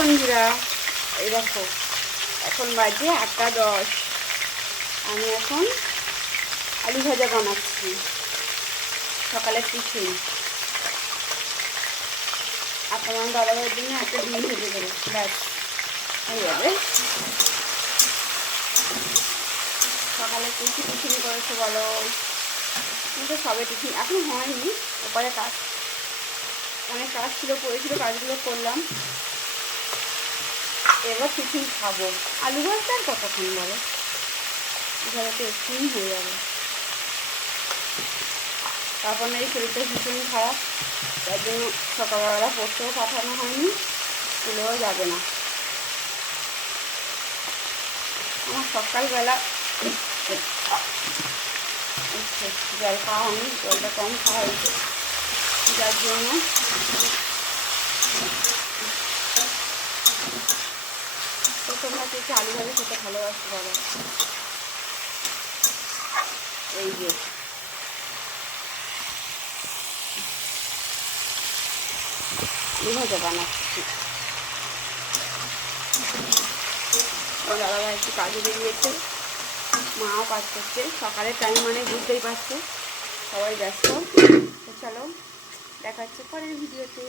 বন্ধুরা এই দেখো, এখন বাজে আটটা দশ। আমি এখন আলু ভাজা বানাচ্ছি। সকালের টিফিন। আর তোমার দাদাভাইয়ের জন্য একটা ডিম ভেজে দেবো। ব্যাস, হয়ে যাবে। সকালে কি টিফিন করেছ বলো? কিন্তু সবে টিফিন, এখন হয়নি, ওপরে কাজ। অনেক কাজ ছিল, পড়েছিল, কাজগুলো করলাম। এবার টিফিন খাব। আলু ভাজটা আর কতক্ষণ বলো? এভাবে তো হয়ে যাবে। তারপর না এই শরীরটা ভীষণ খারাপ। তার জন্য সকালবেলা পড়তেও পাঠানো হয়নি, স্কুলেও যাবে না। আমার সকালবেলা জল খাওয়া হয়নি, জলটা কম খাওয়া হয়েছে। যার জন্য তোমরা কে কে আলু ভাজা খেতে ভালোবাসতে পারো? এই যে। আলু ভাজা বানাচ্ছি। ও দাদাভাই একটু কাজে বেরিয়েছে। মাও কাজ করছে। সকালের টাইম মানে বুঝতেই পারছ। সবাই ব্যস্ত। চলো দেখা হচ্ছে পরের ভিডিওতে।